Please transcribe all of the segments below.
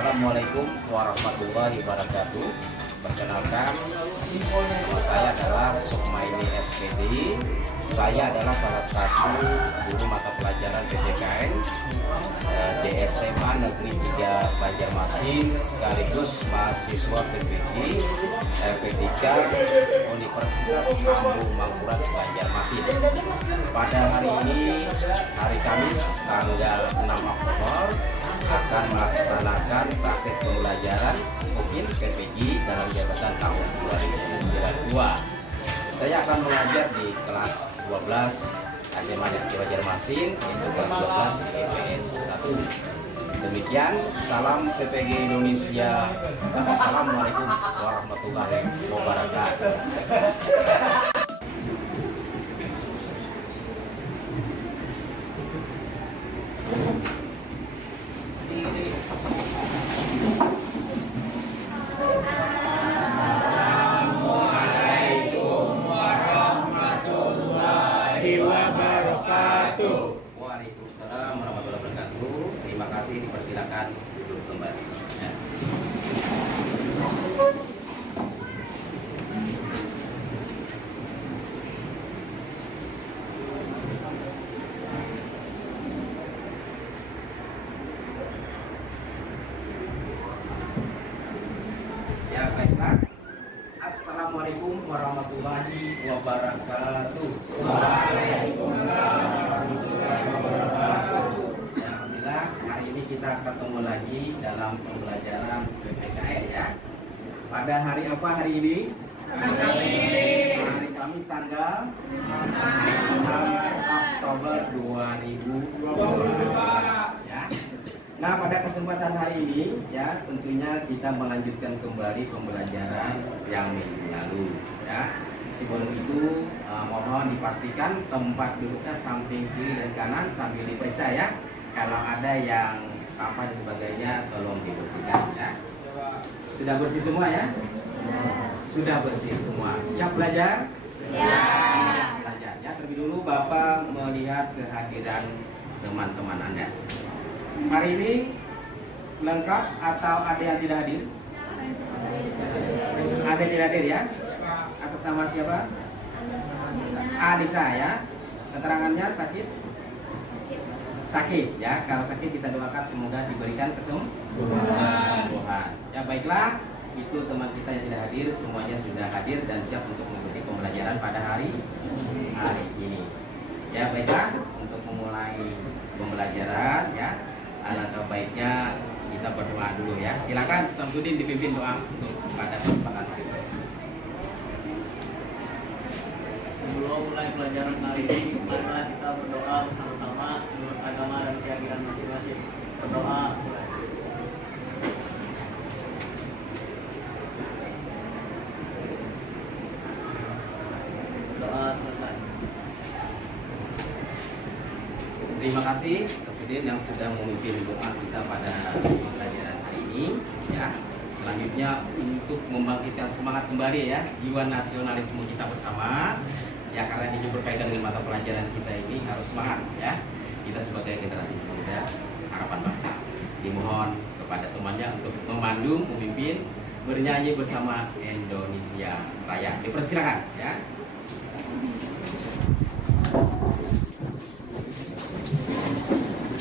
Assalamualaikum warahmatullahi wabarakatuh. Perkenalkan, nama saya adalah Sukmaini SPD. Saya adalah salah satu guru mata pelajaran PPKN di SMA Negeri 3 Banjarmasin, sekaligus mahasiswa PPG P3 Universitas Lambung Mangkurat Banjarmasin. Pada hari ini, hari Kamis tanggal 6 Oktober, akan melaksanakan praktek pembelajaran mungkin PPG dalam jabatan tahun 2022. Saya akan mengajar di kelas 12 SMA Negeri Banjarmasin, itu kelas 12 IPS 1. Demikian, salam PPG Indonesia. Assalamualaikum warahmatullahi wabarakatuh. Waalaikumsalam warahmatullahi wabarakatuh. Terima kasih, dipersilakan duduk kembali. Ya. Ya, baiklah. Assalamualaikum warahmatullahi wabarakatuh. Waalaikumsalam warahmatullahi wabarakatuh. Alhamdulillah, hari ini kita ketemu lagi dalam pembelajaran PPKN ya. Pada hari apa hari ini? Hari Kamis tanggal 6 Oktober 2022 ya. Nah, pada kesempatan hari ini ya, tentunya kita melanjutkan kembali pembelajaran yang minggu lalu ya. Sebelum itu mohon dipastikan tempat duduknya samping kiri dan kanan sambil diperiksa ya. Kalau ada yang sampah dan sebagainya tolong dibersihkan ya. Sudah bersih semua ya? Sudah bersih semua. Siap belajar? Siap. Belajar ya. Terlebih dulu Bapak melihat kehadiran teman-teman Anda. Hari ini lengkap atau ada yang tidak hadir? Ada yang tidak hadir ya? Atas nama siapa? Anissa ya. Keterangannya sakit? Sakit ya. Kalau sakit kita doakan semoga diberikan kesembuhan. Ya baiklah, itu teman kita yang tidak hadir semuanya sudah hadir dan siap untuk mengikuti pembelajaran pada hari ini. Ya baiklah, untuk memulai pembelajaran ya, alangkah baiknya kita berdoa dulu ya. Silakan Samsudin dipimpin doa untuk pada kesempatan kita. Sebelum mulai pelajaran kali ini, marilah kita berdoa bersama-sama menurut agama dan keyakinan masing-masing. Berdoa mulai. Doa selesai. Terima kasih Samsudin yang sudah memimpin doa kita pada pembelajaran hari ini ya. Selanjutnya untuk membangkitkan semangat kembali ya, jiwa nasionalisme kita bersama ya, karena ini berkaitan dengan mata pelajaran kita ini harus semangat ya. Kita sebagai generasi muda harapan bangsa, dimohon kepada temannya untuk memandu, memimpin, bernyanyi bersama Indonesia Raya. Dipersilakan ya.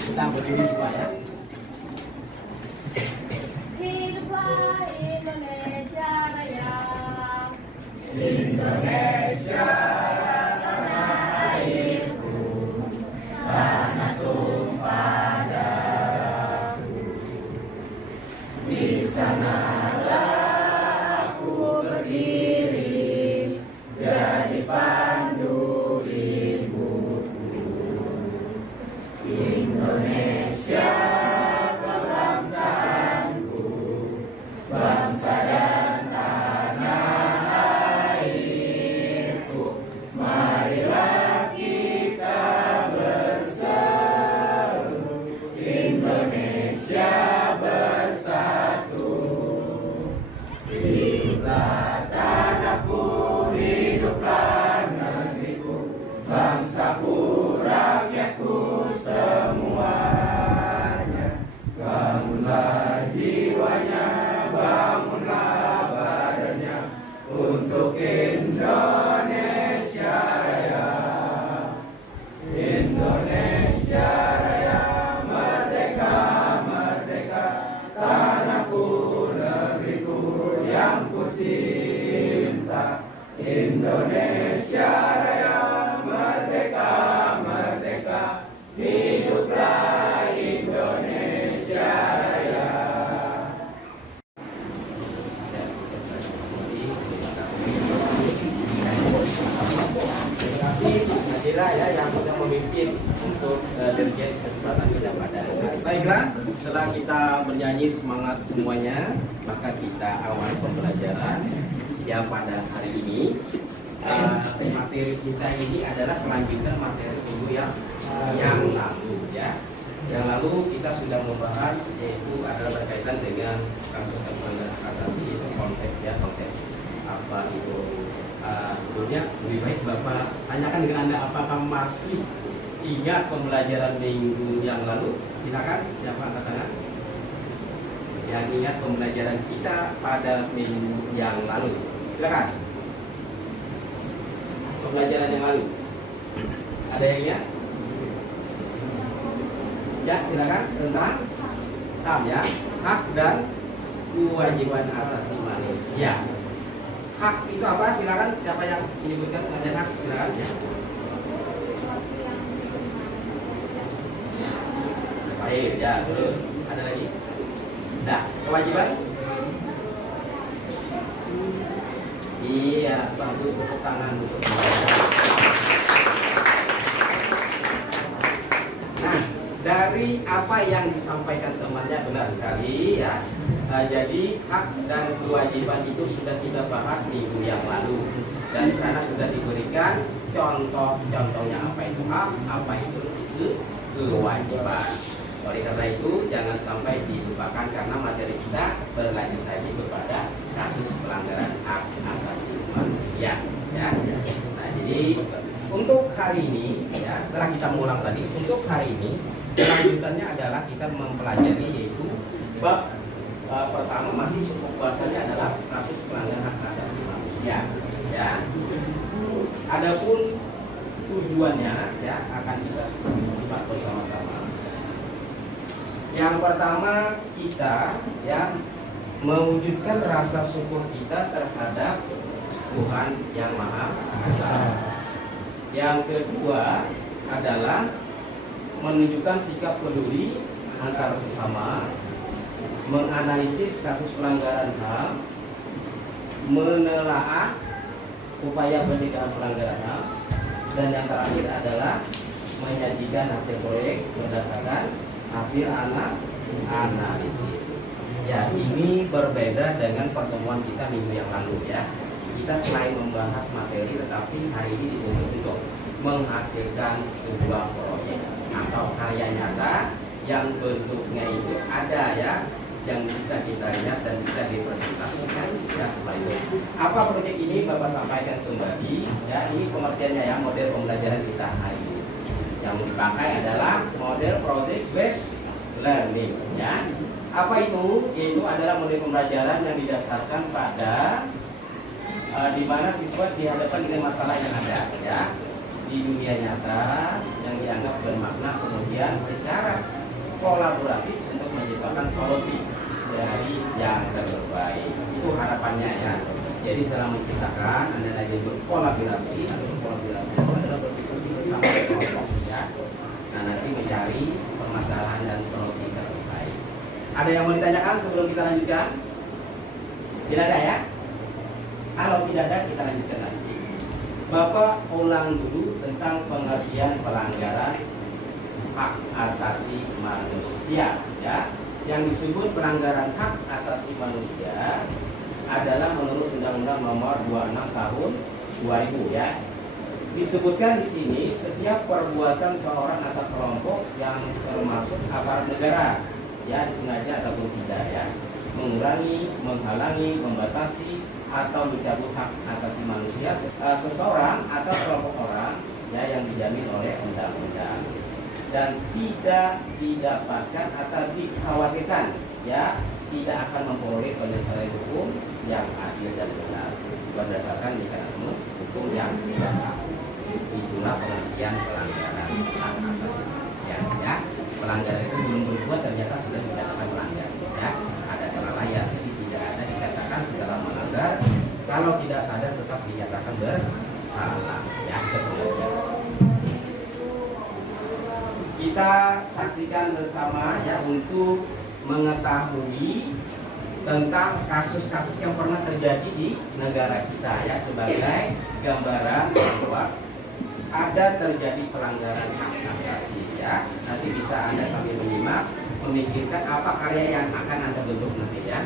Kita berdiri semua ya. Hiduplah Indonesia Raya. Indonesia tanah airku, tanah tumpah darahku. Di sanalah aku berdiri, jadi pandu ibuku. Indonesia kebangsaanku, bangsa dan tanah air. cinta. Indonesia Raya merdeka, merdeka, hiduplah Indonesia Raya. Nadira ya yang sudah memimpin untuk dirjen kesempatan kerja pada. Baiklah, setelah kita bernyanyi semangat semuanya, maka kita awal pembelajaran yang pada hari ini. Materi kita ini adalah kelanjutan materi minggu yang lalu ya. Yang lalu kita sudah membahas yaitu adalah berkaitan dengan kasus pelanggaran hak asasi, itu konsep apa itu. Sebelumnya lebih baik Bapak tanyakan dengan Anda apakah masih ingat pembelajaran minggu yang lalu? Silakan, siapa angkat tangan? Yang ingat pembelajaran kita pada minggu yang lalu? Silakan. Pembelajaran yang lalu. Ada yang ingat? Ya, silakan tentang ya, hak dan kewajiban asasi manusia. Hak itu apa? Silakan. Siapa yang menyebutkan pengertian hak? Silakan. Ya. Baik, ya. Terus ada lagi? Nah, kewajiban? Iya, bagus, tepuk tangan untuk. Nah, dari apa yang disampaikan temannya benar sekali ya. Jadi hak dan kewajiban itu sudah kita bahas minggu yang lalu, dan di sana sudah diberikan contohnya apa itu hak, apa itu kewajiban. Oleh karena itu jangan sampai dilupakan karena materi kita berlanjut lagi kepada kasus pelanggaran hak asasi manusia. Ya. Nah, jadi untuk hari ini ya, setelah kita mengulang tadi, untuk hari ini kelanjutannya adalah kita mempelajari yaitu bab pertama masih cukup bahasanya adalah kasus pelanggaran hak asasi manusia. Ya. Adapun tujuannya ya akan kita simak bersama-sama. Yang pertama kita ya mewujudkan rasa syukur kita terhadap Tuhan yang Maha Esa. Yang kedua adalah menunjukkan sikap peduli antar sesama, menganalisis kasus pelanggaran HAM, menelaah upaya pencegahan pelanggaran HAM, dan yang terakhir adalah menyajikan hasil proyek berdasarkan hasil analisis. Ya, ini berbeda dengan pertemuan kita minggu yang lalu ya. Kita selain membahas materi, tetapi hari ini dituntut untuk menghasilkan sebuah proyek atau karya nyata yang bentuknya itu ada ya, yang bisa kita lihat dan bisa dipresentasikan ya sebagai apa proyek ini Bapak sampaikan kembali ya. Ini pengertiannya ya, model pembelajaran kita hari ini yang dipakai adalah model project based learning ya. Apa itu? Yaitu adalah model pembelajaran yang didasarkan pada di mana siswa dihadapkan dengan masalah yang ada ya di dunia nyata yang dianggap bermakna, kemudian secara kolaboratif untuk menciptakan solusi dari yang terbaik. Itu harapannya ya. Jadi setelah menciptakan, Anda lagi berkolaborasi atau kolaborasi itu adalah berdiskusi bersama kelompok ya. Nah, nanti mencari permasalahan dan solusi terbaik. Ada yang mau ditanyakan sebelum kita lanjutkan? Tidak ada ya? Kalau tidak ada, kita lanjutkan nanti. Bapak ulang dulu tentang pengertian pelanggaran hak asasi manusia ya. Yang disebut pelanggaran hak asasi manusia adalah menurut Undang-Undang Nomor 26 Tahun 2000 ya. Disebutkan di sini setiap perbuatan seorang atau kelompok yang termasuk aparat negara ya, disengaja ataupun tidak ya, mengurangi, menghalangi, membatasi atau mencabut hak asasi manusia seseorang atau kelompok orang ya yang dijamin oleh undang-undang dan tidak didapatkan atau dikhawatirkan ya tidak akan memperoleh penyelesaian hukum yang adil dan benar berdasarkan mekanisme hukum yang berlaku. Itulah pengertian pelanggaran hak asasi manusia ya. Pelanggaran itu belum berbuat ternyata sudah dikatakan melanggar ya. Ada kelalaian, tapi tidak ada dikatakan sudah melanggar Kalau tidak sadar tetap dinyatakan bersalah ya. Kita saksikan bersama ya untuk mengetahui tentang kasus-kasus yang pernah terjadi di negara kita ya, sebagai gambaran bahwa ada terjadi pelanggaran hak asasi ya. Nanti bisa Anda sambil menyimak, memikirkan apa karya yang akan Anda bentuk nanti ya.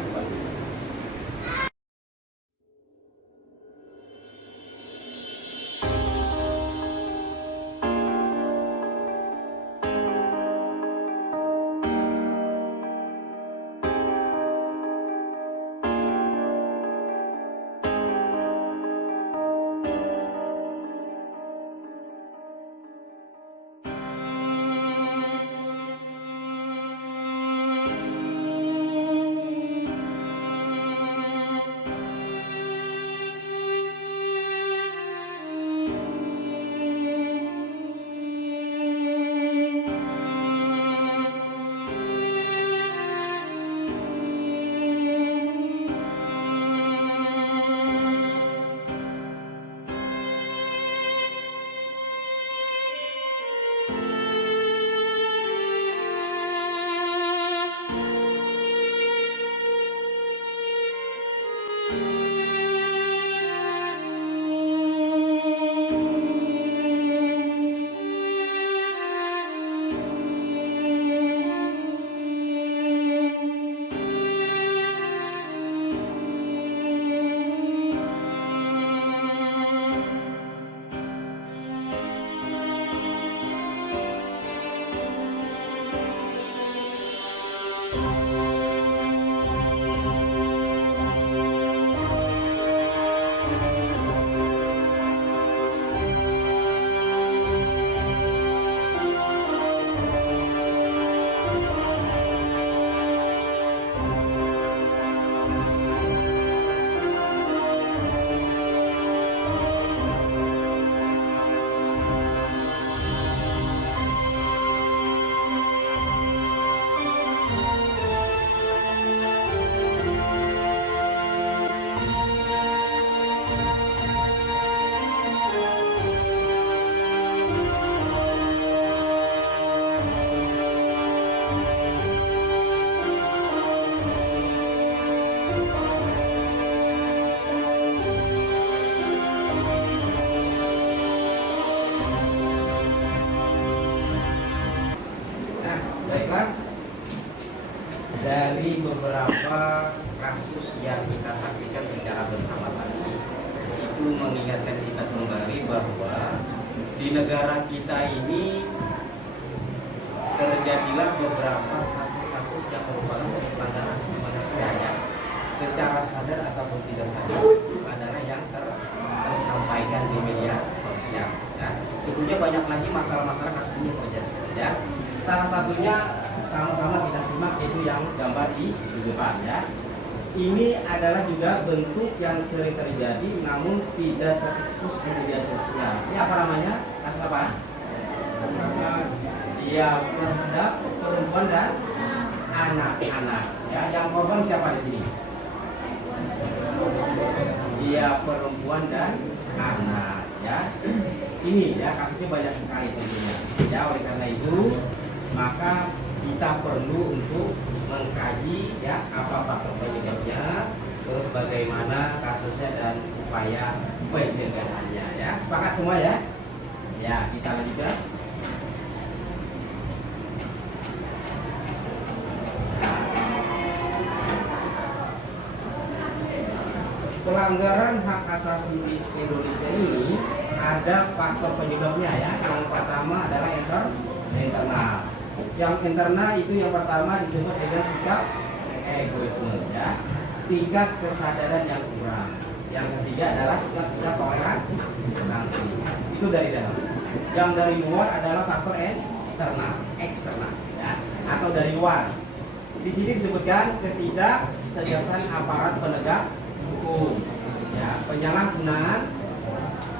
Dari beberapa kasus yang kita saksikan secara bersama tadi, itu mengingatkan kita kembali bahwa di negara kita ini terjadilah beberapa kasus-kasus yang merupakan pelanggaran hak asasi manusia ya, secara sadar ataupun tidak sadar adalah yang tersampaikan di media sosial ya. Tentunya banyak lagi masalah-masalah kasus ini terjadi ya. Salah satunya sama-sama kita simak, yaitu yang gambar di depan ya. Ini adalah juga bentuk yang sering terjadi namun tidak terekspos di media sosial. Ini apa namanya? Kasus apa? Iya, terhadap perempuan dan anak-anak ya. Yang korban siapa di sini? Iya, perempuan dan anak ya. Ini ya, kasusnya banyak sekali tentunya ya. Oleh karena itu maka kita perlu untuk mengkaji ya apa faktor penyebabnya, terus bagaimana kasusnya dan upaya pencegahannya ya. Sepakat semua ya? Ya, kita lanjutkan. Pelanggaran hak asasi di Indonesia ini ada faktor penyebabnya ya. Yang pertama adalah internal. Yang internal itu yang pertama disebut dengan sikap egoisme ya, tingkat kesadaran yang kurang. Yang ketiga adalah sikap tidak toleransi. Itu dari dalam. Yang dari luar adalah faktor eksternal ya, atau dari luar. Di sini disebutkan ketidaktegasan aparat penegak hukum ya, penyalahgunaan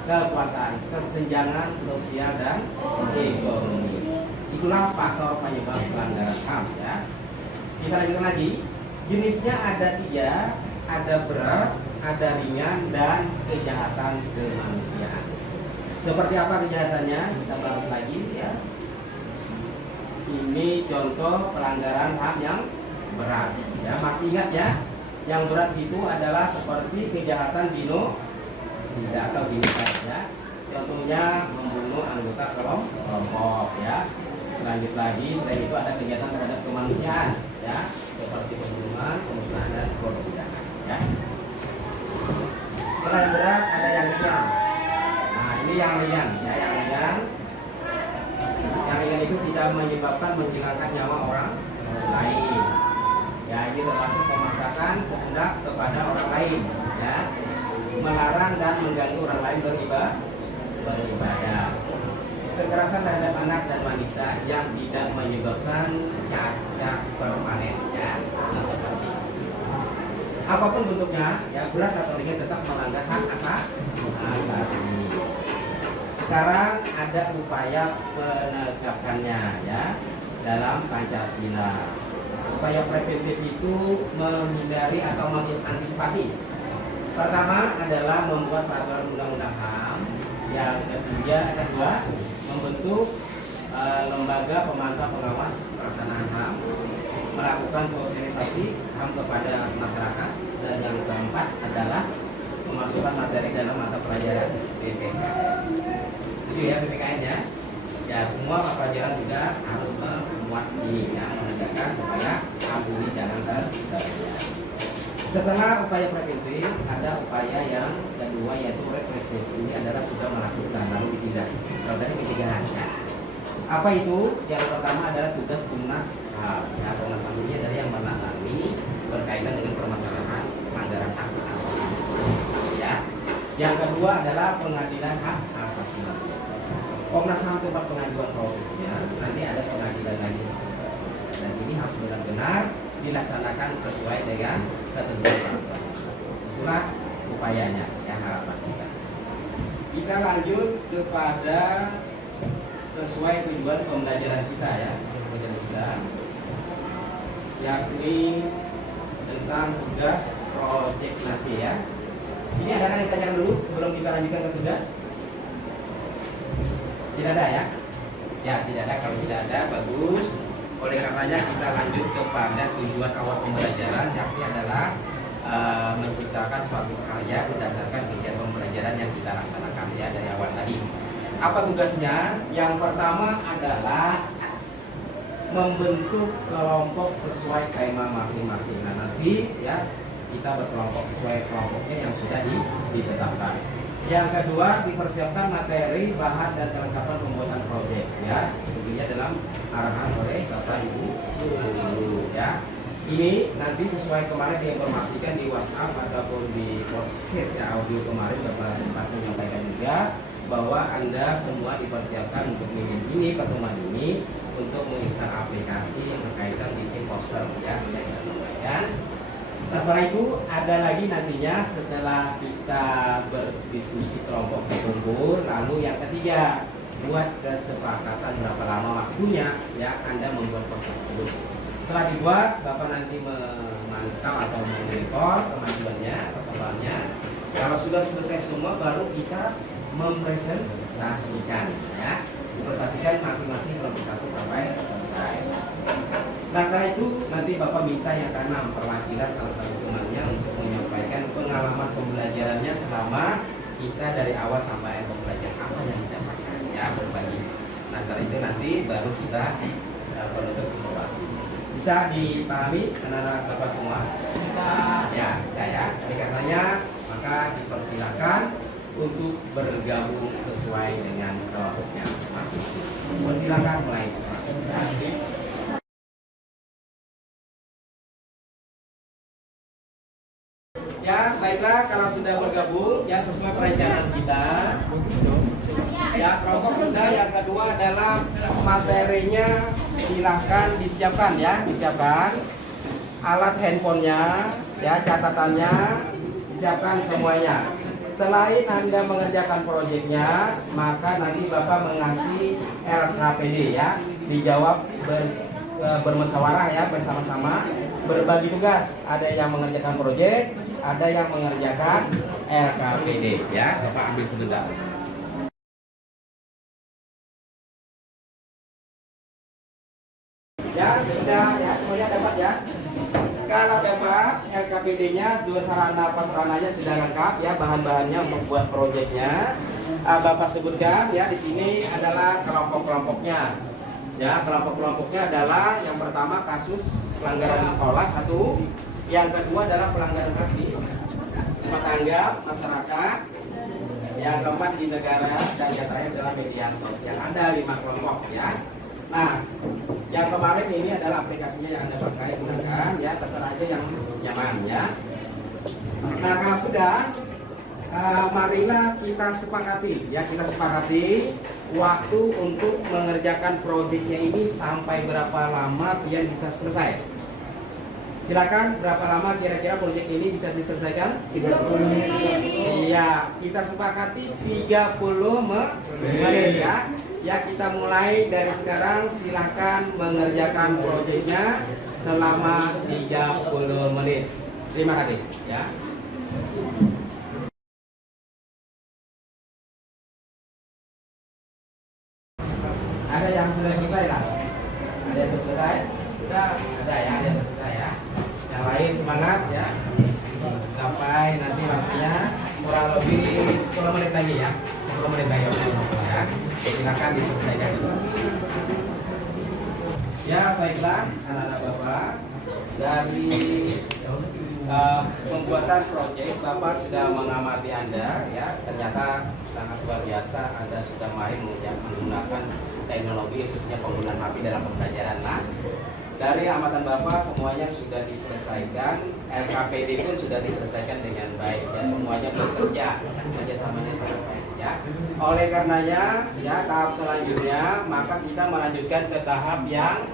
kekuasaan, kesenjangan sosial dan ekonomi. Itulah faktor penyebab pelanggaran HAM ya. Kita lanjutkan lagi. Jenisnya ada 3, ada berat, ada ringan dan kejahatan kemanusiaan. Seperti apa kejahatannya? Kita bahas lagi ya. Ini contoh pelanggaran HAM yang berat. Ya, masih ingat ya? Yang berat itu adalah seperti kejahatan genosida atau genocide ya. Contohnya membunuh anggota kelompok ya. Lanjut lagi, selain itu ada kegiatan terhadap kemanusiaan ya, seperti pembunuhan, pemusnahan dan korupsi ya. Setelah yang berat ada yang ringan. Nah, ini yang ringan ya, yang ringan. Yang ringan itu tidak menyebabkan menghilangkan nyawa orang lain. Ya, ini termasuk memaksakan kehendak kepada orang lain ya, melarang dan mengganggu orang lain beribadah. Kekerasan terhadap anak dan wanita yang tidak menyebabkan cacat permanen ya. Nah, seperti apapun bentuknya ya, berat atau ringan tetap melanggar hak asasi. Sekarang ada upaya penegakannya ya dalam Pancasila. Upaya preventif itu menghindari atau mengantisipasi. Pertama adalah membuat peraturan undang-undang HAM. Yang kedua membentuk lembaga pemantau pengawas pelaksanaan HAM, melakukan sosialisasi HAM kepada masyarakat, dan yang keempat adalah memasukkan materi dalam mata pelajaran PPKN. Setuju ya PPKN ya? Ya, semua pelajaran juga harus memuat ini ya, menegakkan supaya HAM ini jangan terjadi. Setelah upaya preventif, ada upaya yang kedua yaitu represif. Ini adalah sudah melakukan lalu ditindak. Kalau tadi pencegahan ya. Apa itu? Yang pertama adalah tugas Komnas HAM. Ya, Komnas HAM ini adalah yang menangani berkaitan dengan permasalahan pelanggaran hak asasi manusia. Ya. Yang kedua adalah pengadilan hak asasi manusia. Komnas HAM tempat pengajuan prosesnya. Nanti ada pengadilan lagi. Dan ini harus benar-benar dilaksanakan sesuai dengan ketentuan peraturan. Itulah upayanya yang harapan kita. Kita lanjut kepada sesuai tujuan pembelajaran kita ya, pembelajaran kita, yakni tentang tugas proyek nanti ya. Ini ada yang ditanyakan dulu sebelum kita lanjutkan ke tugas? Tidak ada ya? Ya, tidak ada. Kalau tidak ada, bagus. Oleh karenanya kita lanjut kepada tujuan awal pembelajaran, yakni adalah menciptakan suatu karya berdasarkan kegiatan pembelajaran yang kita laksanakan ya dari awal tadi. Apa tugasnya? Yang pertama adalah membentuk kelompok sesuai tema masing-masing. Nah, nanti ya kita berkelompok sesuai kelompoknya yang sudah ditetapkan. Yang kedua, dipersiapkan materi, bahan dan kelengkapan pembuatan proyek ya, tentunya dalam arahan oleh Bapak Ibu guru ya. Ini nanti sesuai kemarin diinformasikan di WhatsApp ataupun di podcast ya, audio kemarin Bapak sempat menyampaikan juga bahwa Anda semua dipersiapkan untuk ini pertemuan ini untuk menginstal aplikasi yang berkaitan bikin poster ya, sudah kita sampaikan. Nah, setelah itu ada lagi nantinya setelah kita berdiskusi kelompok terkumpul, lalu yang ketiga buat kesepakatan berapa lama waktunya ya Anda membuat poster tersebut. Setelah dibuat, Bapak nanti memantau atau memonitor kemajuannya, perkembangannya. Kalau sudah selesai semua, baru kita mempresentasikan ya, mempresentasikan masing-masing kelompok satu sampai selesai. Nah, setelah itu nanti Bapak minta yang keenam perwakilan salah satu temannya untuk menyampaikan pengalaman pembelajarannya selama kita dari awal sampai akhir pembelajaran, apa yang didapatkan ya, berbagi. Nah, setelah itu nanti baru kita penutup informasi. Bisa dipahami anak-anak Bapak semua? Ya, saya. Oleh karenanya maka dipersilakan untuk bergabung sesuai dengan kelompoknya masing-masing. Persilakan mulai sekarang. Ya, baiklah, kalau sudah bergabung ya sesuai perencanaan kita. Ya, kelompok sudah. Yang kedua adalah materinya silahkan disiapkan ya, disiapkan alat handphonenya, ya catatannya disiapkan semuanya. Selain Anda mengerjakan proyeknya, maka nanti Bapak mengasih LKPD ya, dijawab bermusyawarah ya, bersama-sama berbagi tugas. Ada yang mengerjakan proyek, ada yang mengerjakan RKPD ya. Bapak ambil sebentar. Ya sudah ya, semuanya dapat ya. Kalau dapat RKPD-nya, dua sarana prasarananya sudah lengkap ya, bahan-bahannya untuk buat proyeknya. Bapak sebutkan ya, di sini adalah kelompok-kelompoknya. Ya, kelompok-kelompoknya adalah yang pertama kasus pelanggaran di sekolah satu, yang kedua adalah pelanggaran hak di rumah tangga masyarakat, yang keempat di negara, dan yang terakhir adalah media sosial. Ada 5 kelompok ya. Nah, yang kemarin ini adalah aplikasinya yang Anda pakai gunakan ya, terserah aja yang nyaman ya. Nah, kalau sudah, marilah kita sepakati ya, kita sepakati waktu untuk mengerjakan proyeknya ini sampai berapa lama dia bisa selesai. Silakan, berapa lama kira-kira proyek ini bisa diselesaikan? 30 menit. Iya, kita sepakati 30 menit ya. Ya, kita mulai dari sekarang, silakan mengerjakan proyeknya selama 30 menit. Terima kasih ya. Ada yang sudah selesai lah? Ada yang sudah selesai? Sudah ada ya, ada yang selesai ya. Yang lain semangat ya. Sampai nanti waktunya kurang lebih 10 menit lagi ya. 10 menit lagi ya. Silakan diselesaikan. Ya baiklah anak-anak Bapak, dari pembuatan proyek Bapak sudah mengamati Anda ya, ternyata sangat luar biasa. Anda sudah mahir menggunakan teknologi, khususnya penggunaan HP dalam pembelajaran. Nah, dari amatan Bapak semuanya sudah diselesaikan, RKPD pun sudah diselesaikan dengan baik ya, semuanya bekerja, kerjasamanya sangat baik ya. Oleh karenanya ya, tahap selanjutnya maka kita melanjutkan ke tahap yang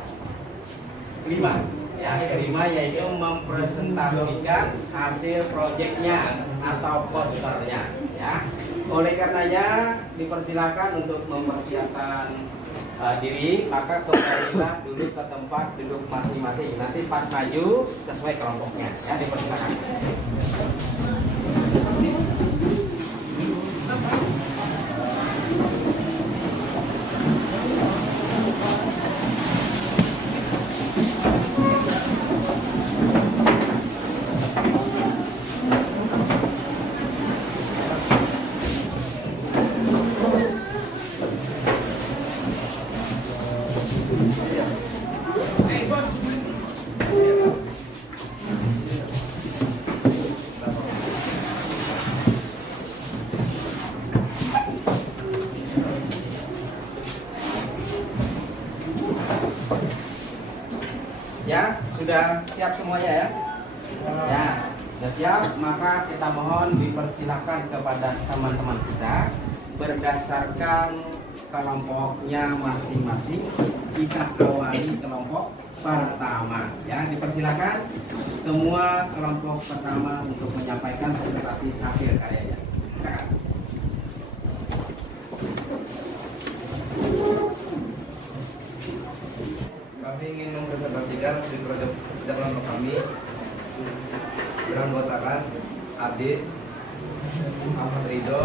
kelima ya, kelima yaitu mempresentasikan hasil proyeknya atau posternya ya. Oleh karenanya dipersilakan untuk mempersiapkan diri, maka kembalilah dulu ke tempat duduk masing-masing. Nanti pas maju sesuai kelompoknya ya, dipersilakan. Ya, sudah siap semuanya ya? Ya, sudah siap, maka kita mohon dipersilakan kepada teman-teman kita berdasarkan kelompoknya masing-masing. Kita awali kelompok pertama ya, dipersilakan semua kelompok pertama untuk menyampaikan presentasi hasil karyanya. Silakan. Kami ingin mempresentasikan hasil proyek kelompok kami beranggotakan Adit, Ahmad Ridho,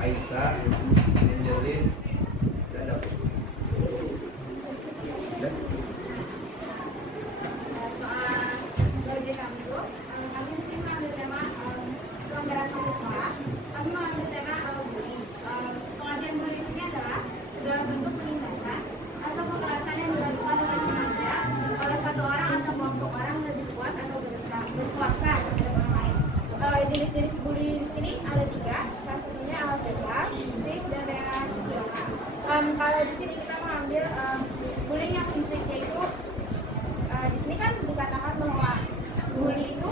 Aisyah, Angelin, dan David. Proyek kami itu, kami di sini mengambil tema pelanggaran hak sekolah. Kami mengambil tema bullying. Pengajian bullying ini adalah segala bentuk penindasan atau kekerasan yang dilakukan oleh sengaja oleh satu orang atau kelompok orang yang lebih kuat atau berkuasa terhadap orang lain. Jenis-jenis bullying di sini ada 3, salah satunya verbal, fisik, dan relasional. Kalau di sini kita mengambil bullying yang fisik, yaitu di sini kan dikatakan bahwa bully itu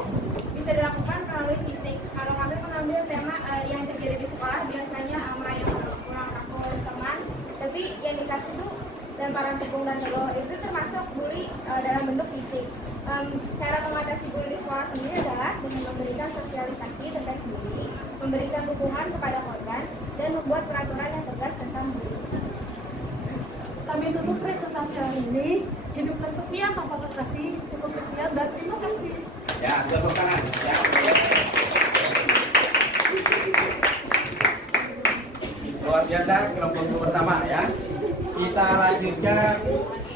bisa dilakukan melalui fisik. Kalau kami mengambil tema yang terjadi di sekolah, biasanya main kurang kaku teman, tapi yang dikasih itu lemparan tepung dan telur, itu termasuk bully dalam bentuk fisik. Cara mengatasi bully di sekolah sendiri adalah dengan memberikan sosialisasi tentang bully, memberikan dukungan kepada korban, dan membuat peraturan yang tegas tentang bully. Kami tutup presentasi hari ini. Hiduplah sekian tanpa kekasih. Cukup sekian dan terima kasih. Ya, tepuk tangan. Ya. Luar biasa kelompok pertama ya. Kita lanjutkan,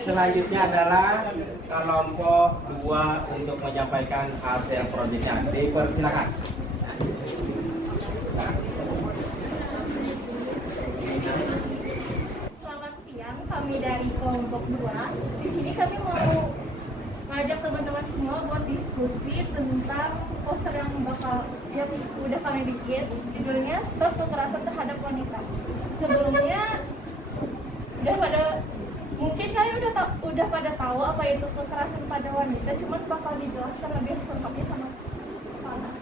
selanjutnya adalah kelompok 2 untuk menyampaikan hasil proyeknya. Dipersilakan. Selamat siang, kami dari kelompok 2. Di sini kami mau ngajak teman-teman semua buat diskusi tentang poster yang udah kami bikin. Judulnya Stop Kekerasan Terhadap Wanita. Sebelumnya mungkin kalian udah pada tahu apa itu kekerasan pada wanita, cuman bakal dijelaskan lebih lengkapnya sama Fana.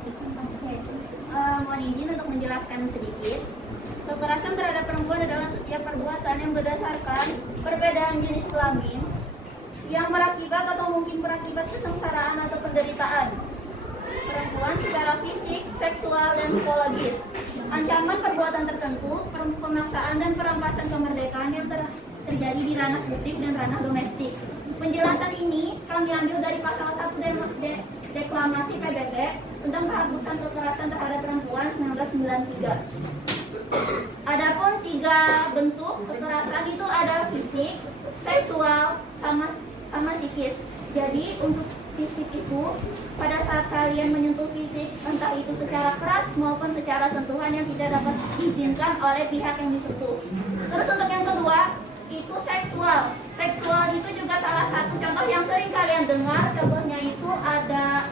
Mohon izin untuk menjelaskan sedikit. Kekerasan terhadap perempuan adalah setiap perbuatan yang berdasarkan perbedaan jenis kelamin yang berakibat atau mungkin berakibat kesengsaraan atau penderitaan perempuan secara fisik, seksual, dan psikologis. Ancaman perbuatan tertentu, pemaksaan dan perampasan kemerdekaan yang terjadi di ranah publik dan ranah domestik. Penjelasan ini kami ambil dari pasal 1 Deklamasi PBB tentang penghapusan kekerasan terhadap perempuan 1993. Adapun 3 bentuk kekerasan itu ada fisik, seksual, sama psikis. Jadi untuk fisik itu pada saat kalian menyentuh fisik, entah itu secara keras maupun secara sentuhan yang tidak dapat diizinkan oleh pihak yang disentuh. Terus untuk yang kedua itu seksual. Seksual itu juga salah satu contoh yang sering kalian dengar. Contohnya itu ada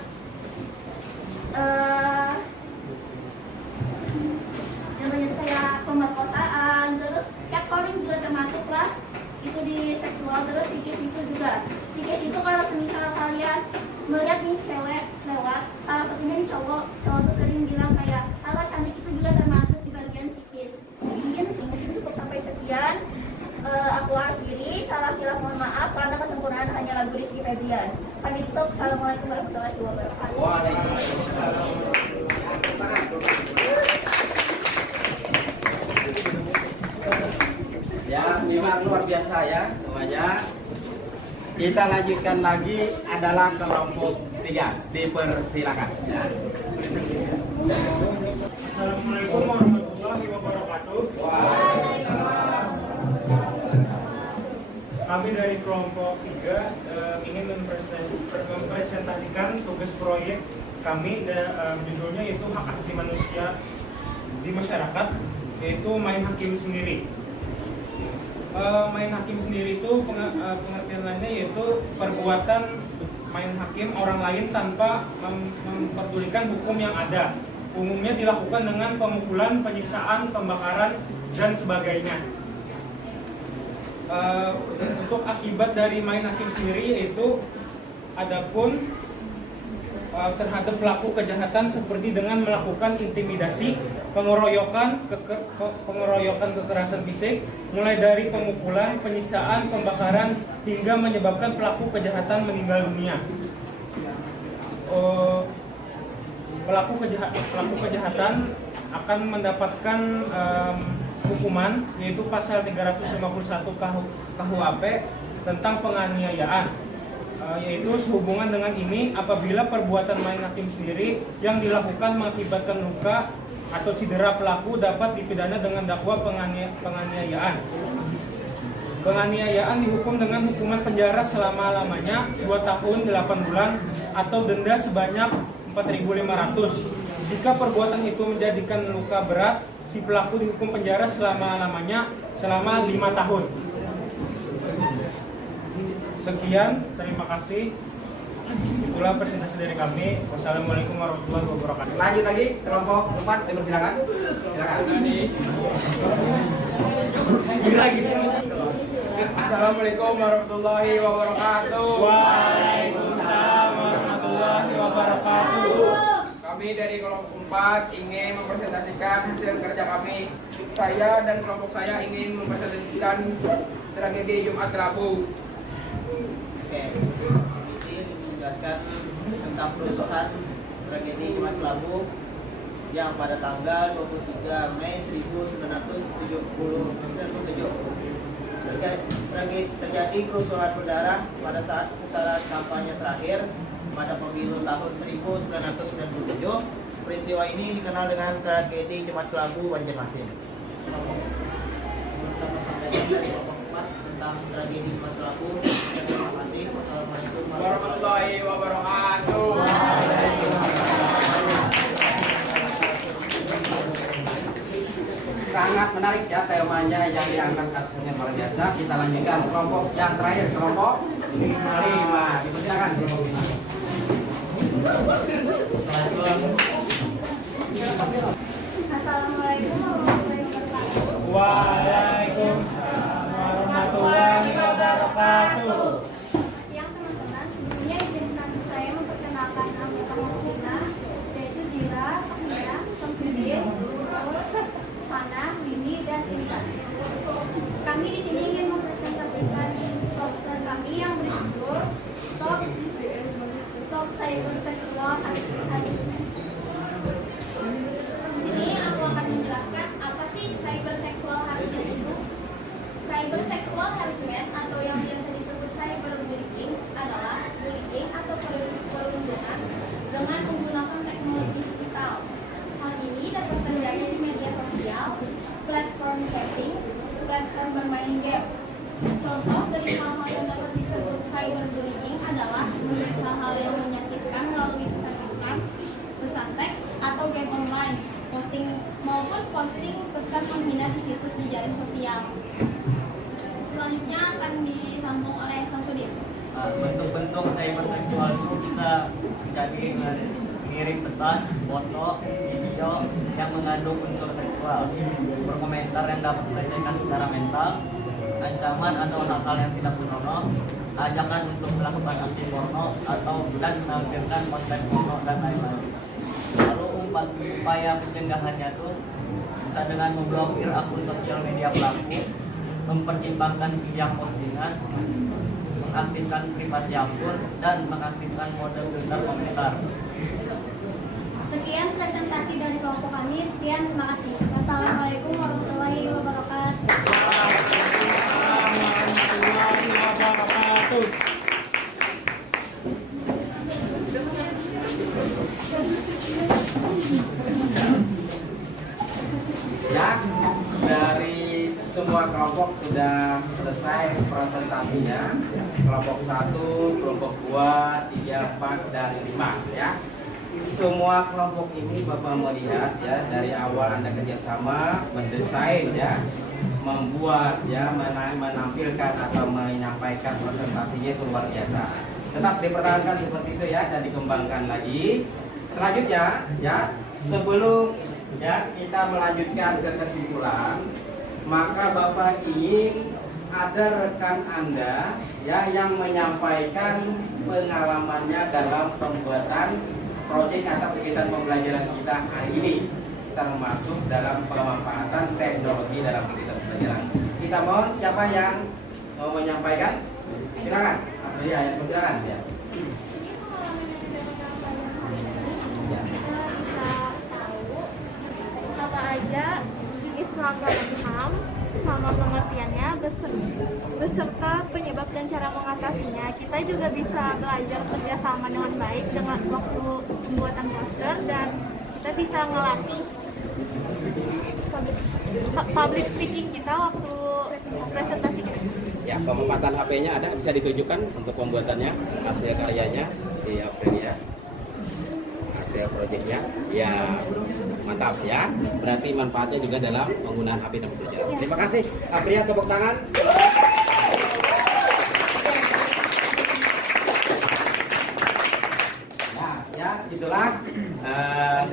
namanya kayak pemerkosaan, terus catcalling juga termasuk lah. Itu di seksual. Terus psikis itu juga. Psikis itu kalau semisal kalian melihat nih cewek lewat, salah satunya nih cowok tuh sering bilang kayak halo cantik, itu juga termasuk di bagian psikis. Mungkin cukup sampai sekian. Aku akhiri, salah hilaf mohon maaf karena kesempurnaan hanyalah Guru Rizky Febrian. Kami tutup. Assalamualaikum warahmatullahi wabarakatuh. Waalaikumsalam. Ya, memang luar biasa ya semuanya. Kita lanjutkan lagi adalah kelompok 3. Dipersilakan. Ya. Assalamualaikum warahmatullahi wabarakatuh. Kami dari kelompok 3 ingin mempresentasikan tugas proyek kami. Judulnya itu hak asasi manusia di masyarakat, yaitu main hakim sendiri. Main hakim sendiri itu pengertian lainnya yaitu perbuatan main hakim orang lain tanpa memperdulikan hukum yang ada. Umumnya dilakukan dengan pemukulan, penyiksaan, pembakaran, dan sebagainya. Untuk akibat dari main hakim sendiri yaitu adapun terhadap pelaku kejahatan seperti dengan melakukan intimidasi, pengeroyokan, kekerasan fisik, mulai dari pemukulan, penyiksaan, pembakaran, hingga menyebabkan pelaku kejahatan meninggal dunia. Pelaku kejahatan akan mendapatkan hukuman yaitu pasal 351 KUHP tentang penganiayaan, yaitu sehubungan dengan ini apabila perbuatan main hakim sendiri yang dilakukan mengakibatkan luka atau cedera pelaku dapat dipidana dengan dakwa penganiayaan. Penganiayaan dihukum dengan hukuman penjara selama-lamanya 2 tahun 8 bulan atau denda sebanyak 4.500. Jika perbuatan itu menjadikan luka berat, si pelaku dihukum penjara selama-lamanya selama 5 tahun. Sekian, terima kasih. Itulah presentasi dari kami. Wassalamualaikum warahmatullahi wabarakatuh. Lanjut lagi kelompok 4. Dipersilakan. Silakan. Assalamualaikum warahmatullahi wabarakatuh. Waalaikumsalam warahmatullahi wabarakatuh. Kami dari kelompok 4 ingin mempresentasikan hasil kerja kami. Saya dan kelompok saya ingin mempresentasikan tragedi Jumat Labu. Oke, komisi menjelaskan tentang kerusuhan tragedi Jumat Labu yang pada tanggal 23 Mei 1977. Terjadi kerusuhan berdarah pada saat putaran kampanye terakhir pada pemilu tahun 1997. Peristiwa ini dikenal dengan tragedi Jumat Kelabu Banjarmasin. Dari kelompok 4 tentang tragedi Jumat Kelabu. Terima kasih. Wassalamualaikum warahmatullahi wabarakatuh. Sangat menarik ya temanya yang diangkat kasusnya luar biasa. Kita lanjutkan kelompok yang terakhir, kelompok 5. Dipersilakan kelompok 5. Assalamualaikum warahmatullahi wabarakatuh. Waalaikumsalam warahmatullahi wabarakatuh. Siang teman-teman, sebelumnya izinkan saya memperkenalkan anggota Mokina, yaitu Zira, Mia, Samsudin, Sana, Winnie, dan Intan. Kami di sini ingin mempresentasikan poster kami yang berjudul Stop Cybersexual Harassment. Di sini aku akan menjelaskan apa sih cybersexual harassment itu. Cybersexual harassment atau yang biasa disebut cyberbullying adalah bullying atau perundungan dengan menggunakan teknologi digital. Hal ini dapat terjadi di media sosial, platform chatting, platform bermain game. Contoh dari hal-hal yang dapat disebut cyberbullying adalah menulis hal-hal yang menyakitkan melalui pesan-pesan, pesan teks, atau game online, posting pesan menghina di situs jejaring sosial. Selanjutnya akan disambung oleh Samsudin. Bentuk-bentuk cyberseksual itu bisa menjadi mengirim pesan, foto, video yang mengandung unsur seksual, berkomentar yang dapat melecehkan secara mental, ancaman atau hal-hal yang tidak senonoh, ajakan untuk melakukan aksi porno atau dan menampilkan konten porno dan lain-lain. Lalu upaya pencegahannya itu bisa dengan memblokir akun sosial media pelaku, mempertimbangkan setiap postingan, mengaktifkan privasi akun, dan mengaktifkan mode filter komentar. Sekian presentasi dari kelompok kami. Sekian, terima kasih. Wassalamualaikum warahmatullahi wabarakatuh. Warahmatullahi wabarakatuh. Ya, dari semua kelompok sudah selesai presentasinya. Kelompok 1, kelompok 2, 3, 4, dan 5 ya. Semua kelompok ini Bapak melihat ya, dari awal Anda kerjasama mendesain ya, membuat ya, menampilkan atau menyampaikan presentasinya itu luar biasa. Tetap dipertahankan seperti itu ya, dan dikembangkan lagi. Selanjutnya ya, sebelum ya kita melanjutkan ke kesimpulan, maka Bapak ingin ada rekan Anda ya yang menyampaikan pengalamannya dalam pembuatan proyek atau kegiatan pembelajaran kita hari ini, termasuk dalam pemanfaatan teknologi dalam kegiatan pembelajaran. Kita mohon siapa yang mau menyampaikan? Silakan. Ya, silakan ya. Apa aja jenis pelanggaran HAM sama pengertiannya beserta penyebab dan cara mengatasinya. Kita juga bisa belajar kerjasama dengan baik dengan waktu pembuatan poster, dan kita bisa ngelatih public speaking kita waktu presentasi kita. Ya, pemanfaatan HP-nya ada, bisa ditunjukkan untuk pembuatannya, hasil karyanya si Aprilia, hasil proyeknya. Ya, mantap ya. Berarti manfaatnya juga dalam penggunaan HP dan pembelajaran. Terima kasih Aprilia, tepuk tangan. Nah, ya itulah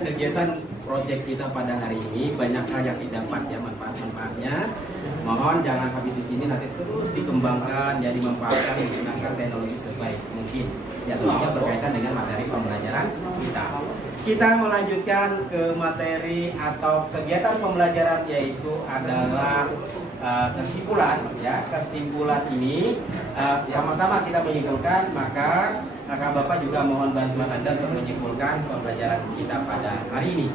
kegiatan proyek kita pada hari ini. Banyak hal yang didapat ya, manfaat-manfaatnya. Mohon jangan habis di sini, nanti terus dikembangkan, jadi dimanfaatkan, menggunakan teknologi sebaik mungkin. Ya, tentunya berkaitan dengan materi pembelajaran kita. Kita melanjutkan ke materi atau kegiatan pembelajaran, yaitu adalah kesimpulan. Ya, kesimpulan ini sama-sama kita menyimpulkan, maka Bapak juga mohon bantuan Anda untuk menyimpulkan pembelajaran kita pada hari ini.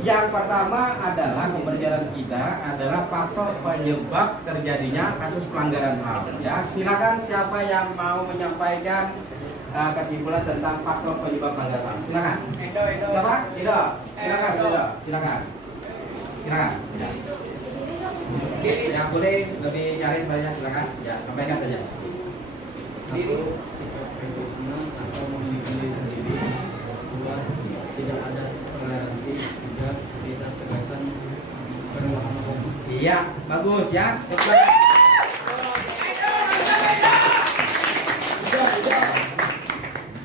Yang pertama adalah pembelajaran kita adalah faktor penyebab terjadinya kasus pelanggaran HAM. Ya, silakan siapa yang mau menyampaikan kesimpulan tentang faktor penyebab pelanggaran. Silakan. Edo. Siapa? Edo. Silakan. Edo. Silakan. Silakan. Ya. Yang boleh lebih nyaring banyak silakan. Ya, sampaikan saja. Diri. Sikap profesional atau memilih sendiri. Dua, tidak ada toleransi. Tiga, tidak tegasan penegakan hukum. Iya, bagus ya.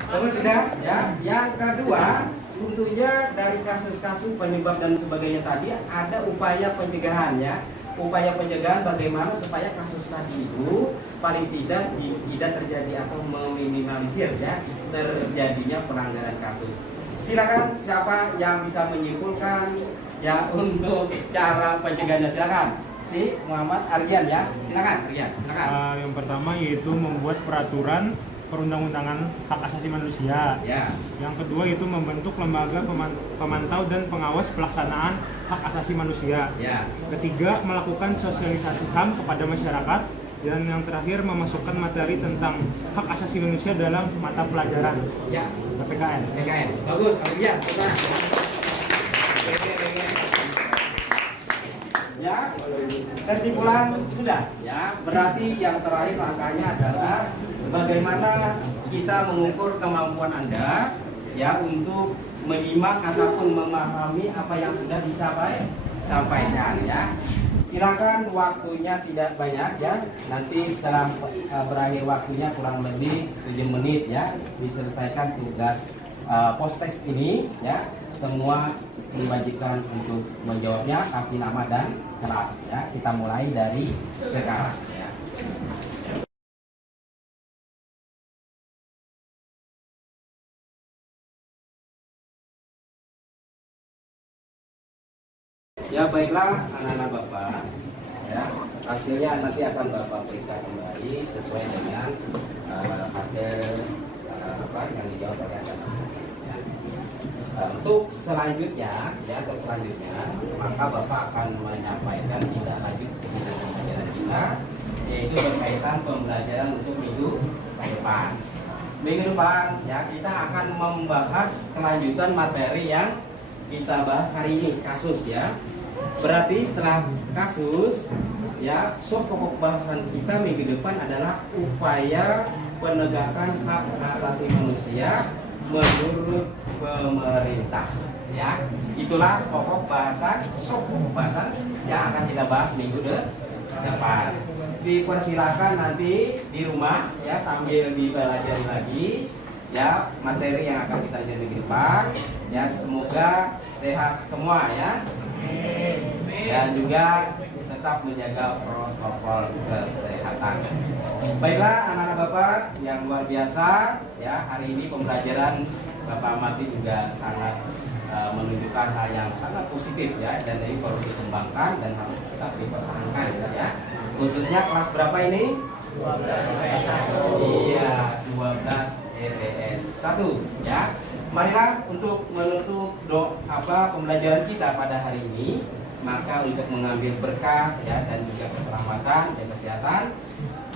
Bagus sudah ya. Yang kedua, tentunya dari kasus-kasus penyebab dan sebagainya tadi ada upaya pencegahan ya. Upaya pencegahan bagaimana supaya kasus tadi itu paling tidak terjadi atau meminimalisir ya terjadinya pelanggaran kasus. Silakan siapa yang bisa menyimpulkan ya untuk cara pencegahannya, silakan. Si Muhammad Ardian ya. Silakan Ardian. Silakan. Yang pertama yaitu membuat peraturan perundang-undangan hak asasi manusia. Ya. Yang kedua itu membentuk lembaga pemantau dan pengawas pelaksanaan hak asasi manusia. Ya. Ketiga, melakukan sosialisasi HAM kepada masyarakat. Dan yang terakhir, memasukkan materi tentang hak asasi manusia dalam mata pelajaran Ya. PPKN. PKN. Bagus, Ardian. Ya, kesimpulan sudah ya. Berarti yang terakhir langkahnya adalah bagaimana kita mengukur kemampuan Anda ya untuk menyimak ataupun memahami apa yang sudah disampaikan ya. Silakan, waktunya tidak banyak ya. Nanti setelah berakhir waktunya kurang lebih 7 menit ya diselesaikan tugas post-test ini ya. Semua diwajibkan untuk menjawabnya, kasih nama dan kelas ya. Kita mulai dari sekarang ya. Ya baiklah anak-anak Bapak ya, hasilnya nanti akan Bapak periksa kembali sesuai dengan hasil apa yang dijawab oleh anak-anak ya. Untuk selanjutnya maka Bapak akan menyampaikan tindak lanjut kegiatan pembelajaran kita, yaitu berkaitan pembelajaran untuk minggu depan. Minggu depan ya kita akan membahas kelanjutan materi yang kita bahas hari ini, kasus ya. Berarti setelah kasus ya, pokok bahasan kita minggu depan adalah upaya penegakan hak asasi manusia menurut pemerintah ya. Itulah pokok bahasan yang akan kita bahas minggu depan. Dipersilakan nanti di rumah ya sambil dipelajari lagi ya materi yang akan kita jadi minggu depan ya. Semoga sehat semua ya. Dan juga tetap menjaga protokol kesehatan. Baiklah anak-anak Bapak yang luar biasa ya, hari ini pembelajaran Bapak amati juga sangat menunjukkan hal yang sangat positif ya, dan ini perlu dikembangkan dan harus tetap dipertahankan ya. Khususnya kelas berapa ini? 12. Iya, 12 EPS 1 ya. Marilah untuk menutup pembelajaran kita pada hari ini, maka untuk mengambil berkah ya dan juga keselamatan dan kesehatan,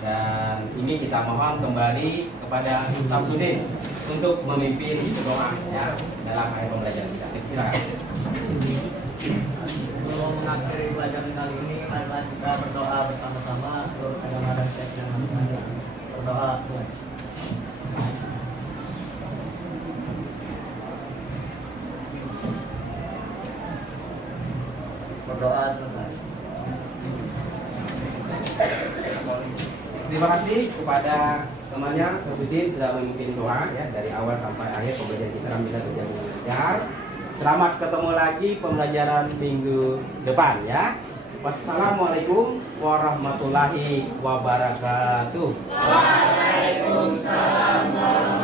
dan ini kita mohon kembali kepada Samsudin untuk memimpin doa ya dalam akhir pembelajaran kita. Silakan. Sebelum mengakhiri pelajaran kali ini, marilah kita berdoa bersama-sama untuk agama dan keyakinan masing-masing. Berdoa. Berdoa selesai. Terima kasih kepada temannya Samsudin sudah memimpin doa ya dari awal sampai akhir pembelajaran kita, alhamdulillah berjalan dengan lancar. Selamat ketemu lagi pembelajaran minggu depan ya. Wassalamualaikum warahmatullahi wabarakatuh. Waalaikumsalam.